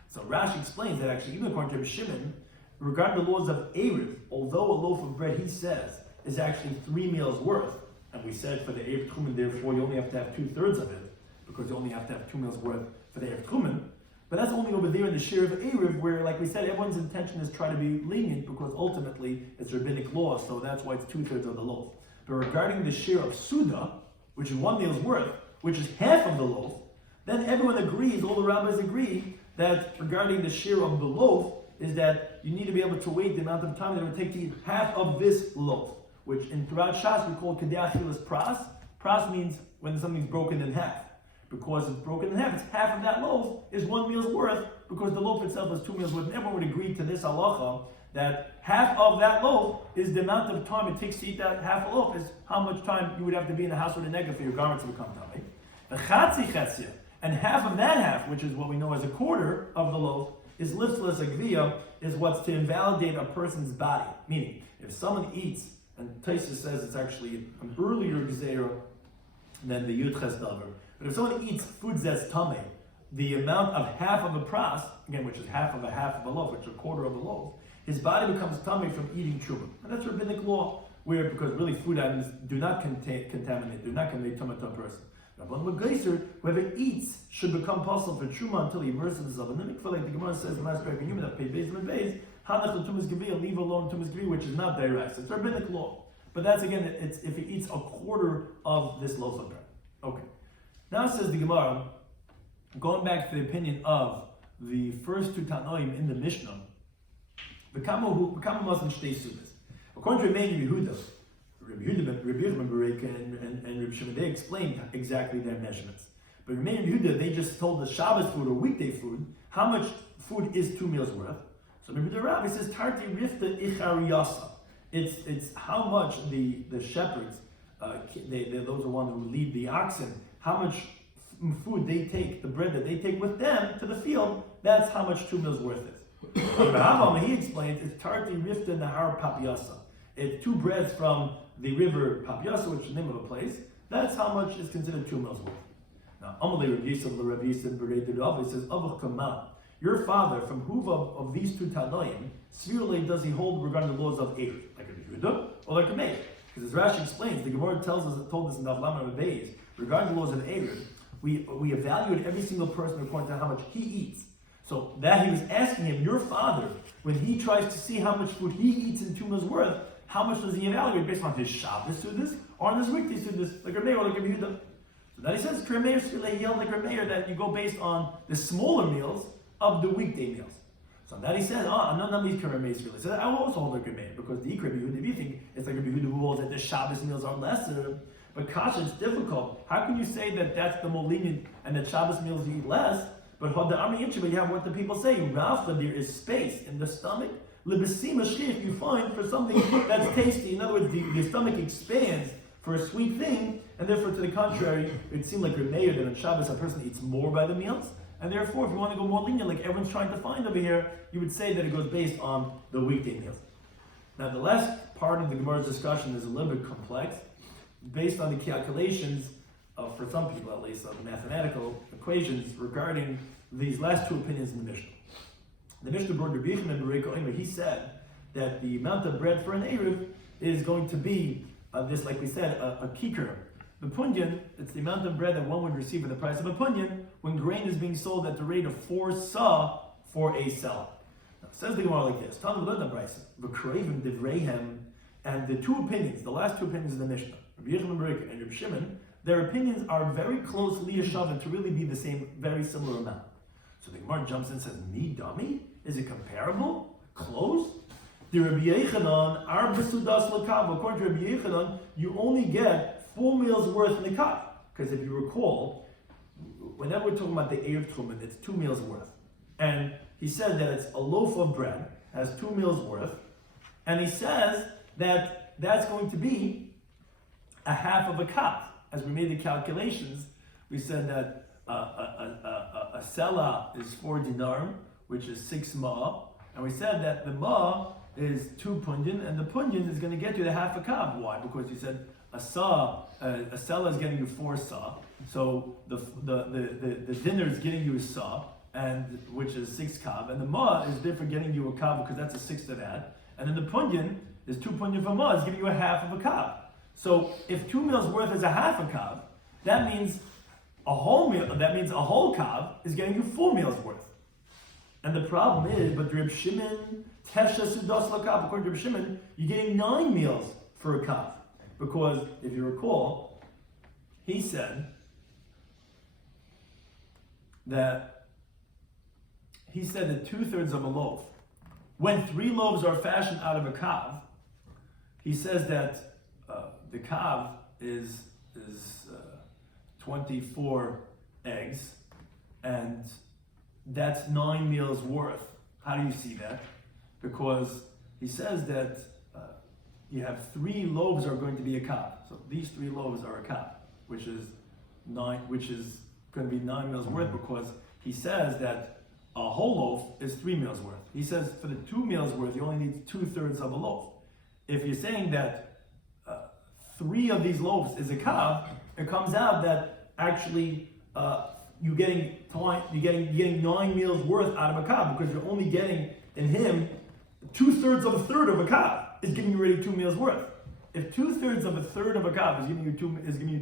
So Rashi explains that actually, even according to Rabbi Shimon, regarding the laws of Eruv, although a loaf of bread, he says, is actually 3 meals worth, and we said for the Eruv Tchumen, therefore you only have to have 2/3 of it, because you only have to have 2 meals worth for the Eruv Tchumen. But that's only over there in the shiur of Eruv, where, like we said, everyone's intention is try to be lenient, because ultimately it's rabbinic law, so that's why it's 2/3 of the loaf. But regarding the shiur of Suda, which is 1 meal's worth, which is half of the loaf, then everyone agrees, all the rabbis agree, that regarding the shiur of the loaf, is that you need to be able to wait the amount of time that it would take to eat half of this loaf, which in throughout Shas we call Kedei Achilas Pras. Pras means when something's broken in half. Because it's broken in half, it's half of that loaf is 1 meal's worth, because the loaf itself is 2 meals worth. And everyone would agree to this halacha, that half of that loaf is the amount of time it takes to eat that half a loaf, is how much time you would have to be in the house with a nega for your garments to become tummy. The chatzi chetzia, and half of that half, which is what we know as a quarter of the loaf, is liftless agvia, is what's to invalidate a person's body. Meaning, if someone eats, and Taisa says it's actually an earlier gzeira than the Yud Ches Davar, but if someone eats foods that's tamei, the amount of half of a pras, again, which is half of a loaf, which is a quarter of a loaf, his body becomes tamei from eating truma. And that's rabbinic law, where because really food items do not contaminate, do not convey tumah to a person. Rabban Magaiser, whoever eats should become possible for truma until he immerses himself. And then like the Gemara says in the last paragraph, Yomim that pay beis and beis, hanach l'tumas gevia, leave alone tumas gevia, which is not direct. It's rabbinic law. But that's again, it's if he eats a quarter of this loaf of bread. Okay. Now says the Gemara, going back to the opinion of the first 2 Tanoim in the Mishnah, according to Rabbi Yehuda, Rabbi Yehuda and Rabbi Shimon, they explained exactly their measurements. But Rabbi Yehuda, they just told the Shabbos food or weekday food how much food is 2 meals worth. So Rabbi Rabbi says Tarti Rifta Ichariyasa. It's how much the shepherds, those are the ones who lead the oxen, how much food they take, the bread that they take with them to the field, that's how much 2 meals worth is. Rabbi he explains, it's Tarti Rifta Nahar Papiasa. It's 2 breads from the river Papiasa, which is the name of a place, that's how much is considered 2 meals worth. Now, Amalei Rav Yisrael, Rav Yisrael, Berei Rav, it says, Avach Kamal, your father, from who of these 2 Tanoim, severely does he hold regarding the laws of Eruv, like a Yehuda or like a Meir? Because as Rashi explains, the Gemara told us in Daf Lamed Beis, regarding the laws of Eruv, we evaluate every single person according to how much he eats. So that he was asking him, your father, when he tries to see how much food he eats in 2 meals worth, how much does he evaluate based on his Shabbos sudas or on his weekday sudas, like a Meir or like a Yehuda? So that he says, like a Meir, that you go based on the smaller meals of the weekday meals. So that he says, none of these Rabbi Meir. He said, I will also hold like Rabbi Meir, because the Rabbi Yehuda, if you think it's like Rabbi Yehuda who holds that the Shabbos meals are lesser, but kasha, it's difficult. How can you say that that's the more lenient and that Shabbos meals you eat less? But the army but you have what the people say, Rafta, there is space in the stomach. Libesima shchich, you find for something that's tasty. In other words, the stomach expands for a sweet thing, and therefore, to the contrary, it seemed like Rabbi Meir that on Shabbos a person eats more by the meals. And therefore, if you want to go more lenient, like everyone's trying to find over here, you would say that it goes based on the weekday meals. Now, the last part of the Gemara's discussion is a little bit complex, based on the calculations of, for some people at least, of the mathematical equations regarding these last 2 opinions in the Mishnah. The Mishnah brought Rabbi Shloimy, he said that the amount of bread for an Eruv is going to be this, like we said, a kikar. The punyan, it's the amount of bread that one would receive for the price of a punyan when grain is being sold at the rate of 4 sa for a seller. Now, says the Gemara like this: and the 2 opinions, the last 2 opinions of the Mishnah, Rabbi Shloimy and Rabbi Shimon, their opinions are very close to really be the same, very similar amount. So the Gemara jumps in and says, "Me dummy? Is it comparable? Close?" The Rabbi Yechanan, our besudas lekav. According to Rabbi Yechanan, you only get 4 meals worth in the cup. Because if you recall, whenever we're talking about the Eruv Tchumen, it's 2 meals worth. And he said that it's a loaf of bread, has 2 meals worth. And he says that that's going to be a half of a cup. as we made the calculations, we said that a sela is 4 dinarim, which is 6 ma, and we said that the ma is 2 punyan, and the punyan is going to get you the half a kav. Why? Because you said a sela is getting you 4 sa, so the dinner is getting you a sa, and which is 6 kav, and the ma is therefore getting you a kav because that's a sixth of that, and then the punyan is 2 punyan for ma is giving you a half of a kav. So if 2 meals worth is a half a kav, that means a whole meal. That means a whole kav is getting you 4 meals worth. And the problem is, but Reb Shimon tesha sudas lakav. According to Reb Shimon, you're getting 9 meals for a kav, because if you recall, he said that 2/3 of a loaf. When 3 loaves are fashioned out of a kav, he says that the kav is 24 eggs, and that's 9 meals worth. How do you see that? Because he says that you have 3 loaves are going to be a kav. So these 3 loaves are a kav, which is going to be 9 meals worth, because he says that a whole loaf is 3 meals worth. He says for the 2 meals worth, you only need 2/3 of a loaf. If you're saying that 3 of these loaves is a kav, it comes out that actually you're getting 9 meals worth out of a kav, because you're only getting in him 2/3 of a third of a kav is giving you already 2 meals worth. If 2/3 of a third of a kav is giving you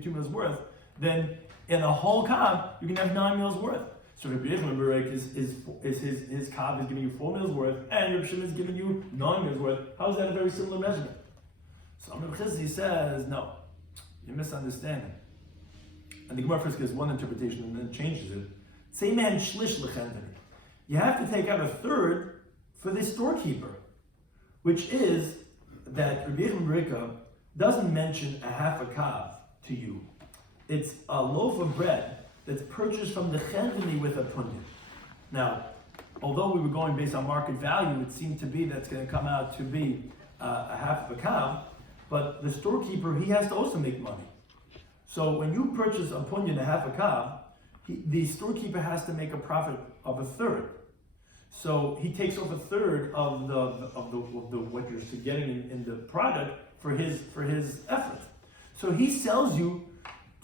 2 meals worth, then in a whole kav you can have 9 meals worth. So Rabbi Shloimy is his kav is giving you 4 meals worth, and Rabbi Shimon is giving you 9 meals worth. How is that a very similar measurement? So Rabbi Chizzi says, no, you're misunderstanding. And the Gemara first gives one interpretation and then changes it. Say man shlish lechendani. You have to take out 1/3 for the storekeeper, which is that Rabbi Shloimy doesn't mention a half a kav to you. It's a loaf of bread that's purchased from the chendani with a punyan. Now, although we were going based on market value, it seemed to be that's going to come out to be a half of a kav, but the storekeeper, he has to also make money. So when you purchase a punyan, a half a kav, the storekeeper has to make a profit of 1/3. So he takes off 1/3 of the what you're getting in the product for his effort. So he sells you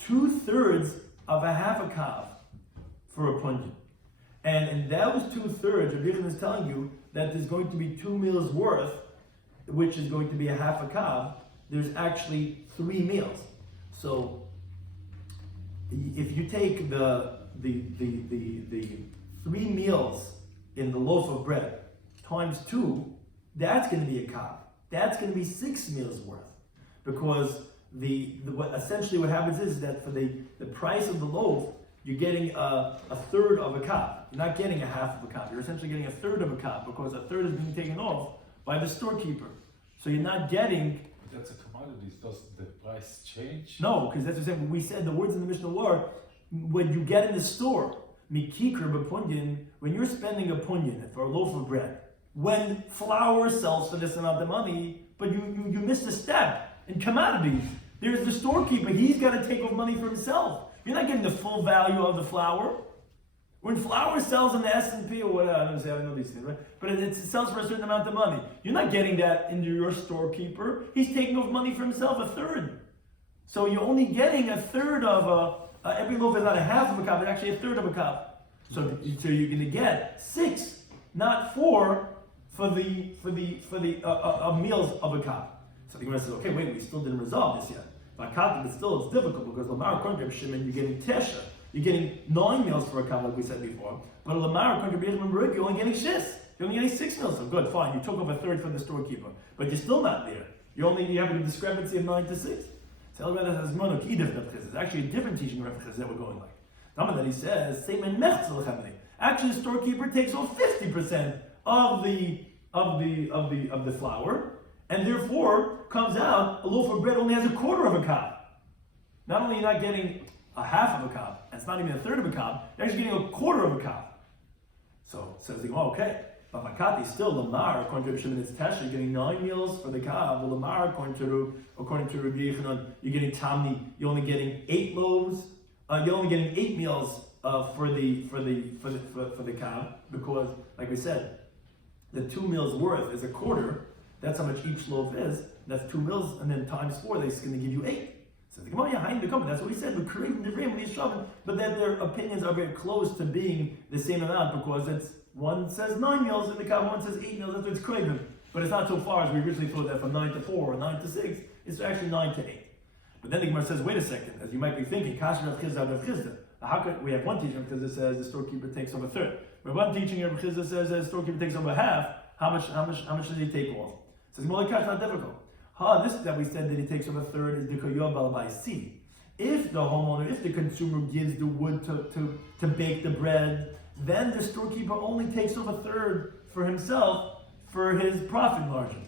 2/3 of a half a kav for a punyan. And in those 2/3, Rabbi Shloimy is telling you that there's going to be 2 meals worth, which is going to be a half a kav. There's actually 3 meals. So if you take the 3 meals in the loaf of bread times 2, that's going to be a kav. That's going to be 6 meals worth, because essentially what happens is that for the price of the loaf, you're getting a 1/3 of a kav. You're not getting a half of a kav. You're essentially getting a 1/3 of a kav, because a 1/3 is being taken off by the storekeeper. So you're not getting. That's a commodity. Does the price change? No, because that's what I'm saying. We said the words in the Mishnah were, when you get in the store, mikikr b'punyan, when you're spending a punyan for a loaf of bread, when flour sells for this amount of money, but you missed a step in commodities. There's the storekeeper. He's got to take off money for himself. You're not getting the full value of the flour. When flour sells in the S&P or whatever, I don't know these things, right? But it sells for a certain amount of money. You're not getting that into your storekeeper. He's taking off money for himself, 1/3. So you're only getting 1/3 of every loaf is not a half of a cup, it's actually 1/3 of a cup. So you're going to get 6, not 4, for the meals of a cup. So the Gemara says, okay, wait, we still didn't resolve this yet. But still it's difficult, because Lamar according to Shimon, you're getting tesha. You're getting 9 meals for a cup, like we said before. But Lamar according to Shimon, you're only getting 6. You're only getting 6 meals. So good, fine. You took off 1/3 from the storekeeper, but you're still not there. You have a discrepancy of 9 to 6. So it's actually a different teaching reference that we're going like. Number that he says, actually the storekeeper takes off 50% of the flour, and therefore comes out a loaf of bread only has 1/4 of a cup. Not only are you not getting a half of a cup, and it's not even 1/3 of a cup, you're actually getting 1/4 of a cup. So says the okay, But Makati still Lamar, according to Rabbi Shimon, it's Tesha, you're getting 9 meals for the Kav. Well, Lamar, according to Rabbi Yochanan, you're getting Tamni, you're only getting 8 loaves. You're only getting 8 meals for the Kav, because, like we said, the 2 meals worth is a quarter. That's how much each loaf is. That's 2 meals, and then times 4, they're going to give you 8. So the Gemara, that's what we said. We created the Rim, but then their opinions are very close to being the same amount, because it's one says 9 meals in the Kav, one says 8 meals. That's what it's craving. But it's not so far as we originally thought that from 9 to 4 or 9 to 6. It's actually 9 to 8. But then the Gemara says, wait a second, as you might be thinking, Kasher Rav Chizda, Rav Chizda. How could we have one teaching because it says the storekeeper takes over a third? We have one teaching Rav Chizda says the storekeeper takes over half. How much does he take off? Says Molei Kash, not difficult. This that we said that he takes over a third is the koyov balabai si. If the homeowner, if the consumer gives the wood to bake the bread, then the storekeeper only takes over a third for himself for his profit margin.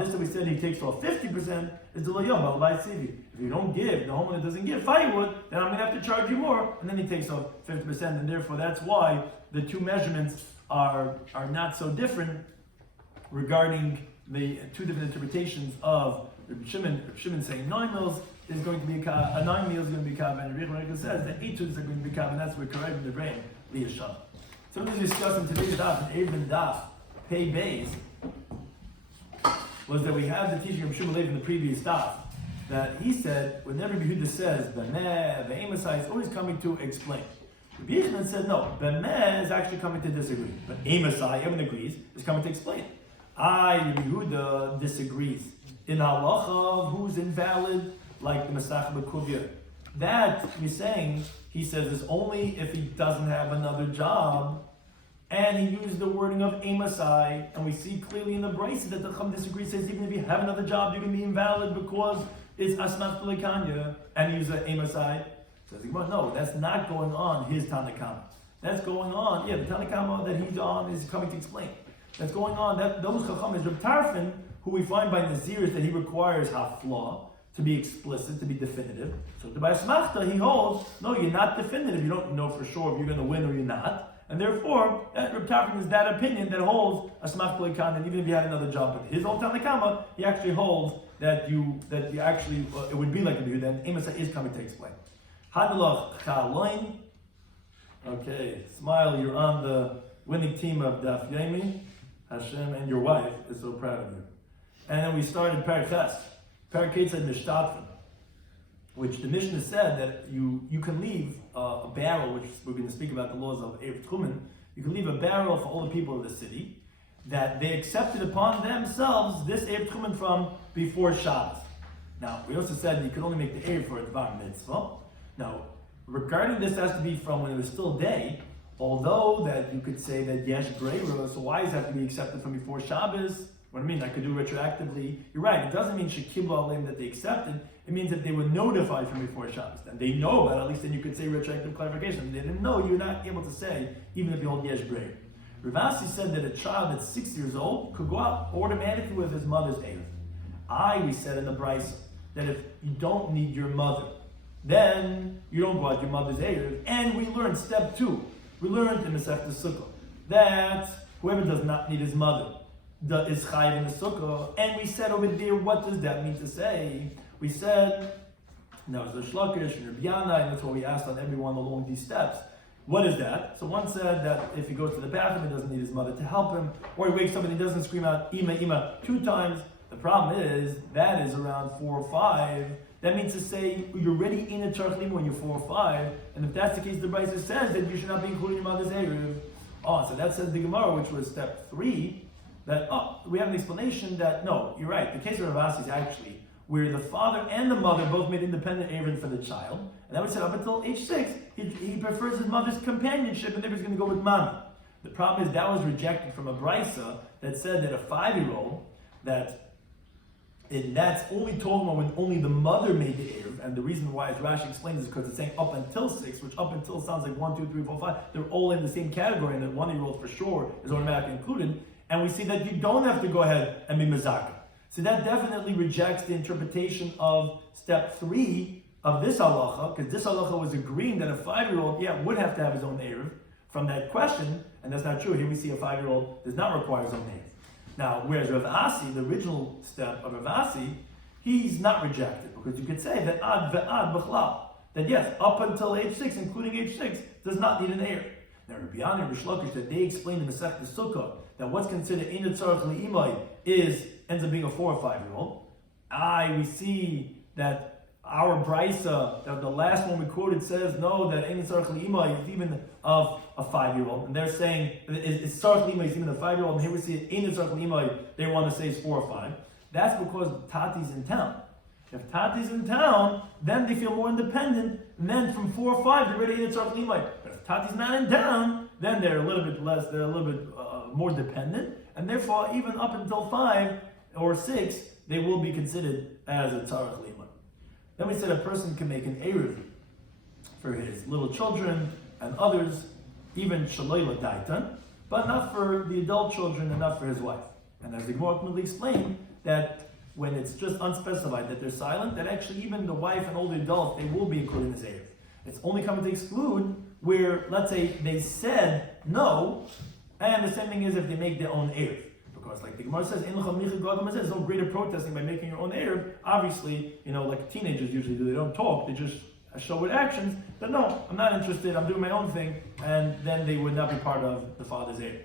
This that we said he takes off 50% is the loyov balabai si. If you don't give, the homeowner doesn't give firewood, then I'm going to have to charge you more, and then he takes off 50%, and therefore that's why the two measurements are not so different regarding the two different interpretations of Rabbi Shimon. Rabbi Shimon saying 9 meals is going to be a kav, 9 meals is going to be kav, and Rabbi Shimon says that 8 tuds are going to be kav, and that's where Eruvin the brain liyasham. So what we discussed in today's daf, in Eruvin Daf, pay bays, was that we had the teaching of Shimon in the previous daf, that he said whenever Yehuda says B'meh, the Amosai is always coming to explain. Rabbi Yochanan said no, B'meh is actually coming to disagree, but Amosai, everyone agrees, is coming to explain. Yehuda disagrees in halacha who's invalid, like the Masach B'Kuvya. That he's saying, he says, is only if he doesn't have another job, and he used the wording of Amosai, and we see clearly in the Brisa that the Chum disagrees, says even if you have another job, you can be invalid because it's Asmach B'Lekanya, and he uses Amosai. Says no, that's not going on his Tanakama. That's going on, the Tanakama that he's on is coming to explain. That's going on, that those Chacham is Reb Tarfon, who we find by Nazir that he requires hafla to be explicit, to be definitive. So by Asmachta, he holds, no, you're not definitive, you don't know for sure if you're going to win or you're not. And therefore, Reb Tarfon is that opinion that holds Asmach B'Lekan, and even if you had another job, but his own Tanakama, he actually holds that you actually, it would be like a view, then Amosai is coming to explain. Hadalach Chaloin. Okay, smile, you're on the winning team of Daf Yomi. Hashem and your wife is so proud of you. And then we started Parak Ches. Parak Ches said Mishtatrim, which the Mishnah said that you can leave a barrel, which we're going to speak about the laws of Erev Tchumen. You can leave a barrel for all the people of the city that they accepted upon themselves this Erev Tchumen from before Shabbos. Now, we also said that you could only make the Erev for a Dvar Mitzvah. Now, regarding this has to be from when it was still day, although that you could say that Yesh Breira, so why does it have to be accepted from before Shabbos? What I mean, I could do retroactively. You're right, it doesn't mean Shekibla Alim that they accepted, it means that they were notified from before Shabbos. And they know about it, at least then you could say retroactive clarification. They didn't know, you're not able to say, even if you hold Yesh Breira. Ravasi said that a child that's 6 years old could go out automatically with his mother's Erev. We said in the Brisa that if you don't need your mother, then you don't go out your mother's Erev. And we learned step 2. We learned in the Masechta Sukkah that whoever does not need his mother is chayiv in the Sukkah. And we said over there, what does that mean to say? We said, now it's the Shlokish and Rabbi Yana, and that's what we asked on everyone along these steps. What is that? So one said that if he goes to the bathroom, he doesn't need his mother to help him, or he wakes up and he doesn't scream out Ima, Ima 2 times. The problem is, that is around 4 or 5. That means to say you're already in a Tzarech Lima when you're 4 or 5, and if that's the case, the Brisa says that you should not be including your mother's Erev. So that says the Gemara, which was step 3, that we have an explanation that no, you're right. The case of Ravasi is actually where the father and the mother both made independent Erev for the child, and that was said up until age 6, he prefers his mother's companionship, and then he's going to go with mom. The problem is that was rejected from a Brisa that said that a 5-year-old that's only talking about when only the mother made the Erev, and the reason why, as Rashi explains, is because it's saying up until 6, which up until sounds like 1, 2, 3, 4, 5. They're all in the same category, and the 1-year-old for sure is automatically included. And we see that you don't have to go ahead and be mezaka. So that definitely rejects the interpretation of step 3 of this halacha, because this halacha was agreeing that a 5-year-old, would have to have his own Erev from that question, And that's not true. Here we see a 5-year-old does not require zon erev. Now, whereas Rav Asi, the original step of Rav Asi, he's not rejected, because you could say that ad ve'ad b'chlal, that yes, up until age 6, including age 6, does not need an erev. Now, Rabbi Yomi and Rabbi Shlokish, that they explain in the Masechta Sukkah that what's considered ein tzarich le'imay ends up being a 4 or 5-year-old. We see that our brisa, that the last one we quoted, says no, that ein tzarich le'imay is even of a 5-year-old, and they're saying it's tzarich le'imay is even a 5-year-old, and here we see it ein tzarich le'imay, they want to say it's 4 or 5. That's because Tati's in town. If Tati's in town, then they feel more independent, and then from 4 or 5, they're ready to start limite. But if Tati's not in town, then they're a little bit less, they're a little bit more dependent, and therefore, even up until 5 or 6, they will be considered as a tzarech limite. Then we said a person can make an Eruvin for his little children and others, even shaloi l'daitan, but not for the adult children and not for his wife. And as the Gemara ultimately explained, that when it's just unspecified, that they're silent, that actually even the wife and older adult, they will be included in this Erev. It's only coming to exclude where, let's say, they said no, and the same thing is if they make their own Erev. Because like the Gemara says, there's no greater protesting by making your own Erev. Obviously, like teenagers usually do, they don't talk, they just show with actions, that no, I'm not interested, I'm doing my own thing, and then they would not be part of the father's Erev.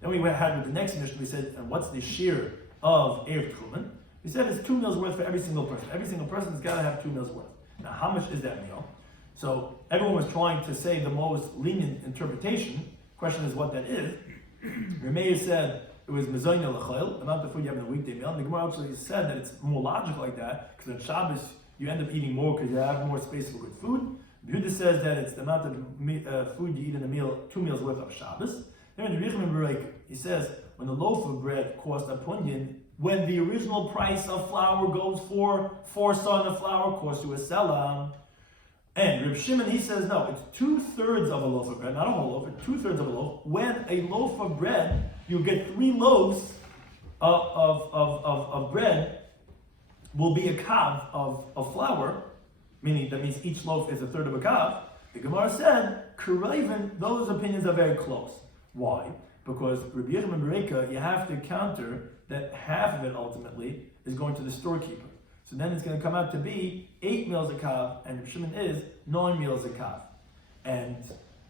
Then we had with the next mission, we said, and what's the shiur of Erev Tchumen? We said it's 2 meals worth for every single person. Every single person's got to have 2 meals worth. Now, how much is that meal? So everyone was trying to say the most lenient interpretation. Question is what that is. Meir said it was mezayna l'chayil, the amount of food you have in a weekday meal. And the Gemara actually said that it's more logical like that, because on Shabbos you end up eating more because you have more space for good food. Yehuda says that it's the amount of food you eat in a meal, 2 meals worth of Shabbos. Then in the he says, when the loaf of bread cost a punyan, when the original price of flour goes for 4 son of flour, costs you a selah. And Reb Shimon, he says, no, it's 2/3 of a loaf of bread, not a whole loaf, it's 2/3 of a loaf. When a loaf of bread, you get 3 loaves of bread, will be a kav of flour, meaning that means each loaf is 1/3 of a kav. The Gemara said, Eruvin, those opinions are very close. Why? Because Rabbi Yochanan Bereka, you have to counter that half of it ultimately is going to the storekeeper. So then it's going to come out to be 8 meals a kav, and Reb Shimon is 9 meals a kav. And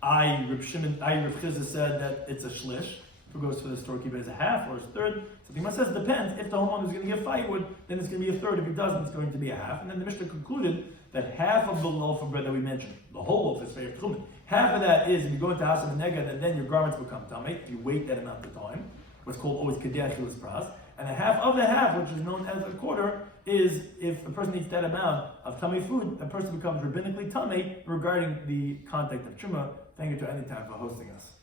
Reb Chizah said that it's a shlish. If it goes to the storekeeper as a half or as a third. So the Gemara says it depends. If the homeowner is going to give firewood, then it's going to be a third. If he doesn't, it's going to be a half. And then the Mishnah concluded that half of the loaf of bread that we mentioned, the whole loaf is fair tchumen. Half of that is if you go into the house of a nega, and then your garments become tamei. If you wait that amount of time, what's called always kedei achilas pras. And a half of the half, which is known as a quarter, is if a person eats that amount of tummy food, the person becomes rabbinically tummy regarding the contact of truma. Thank you to Anytime for hosting us.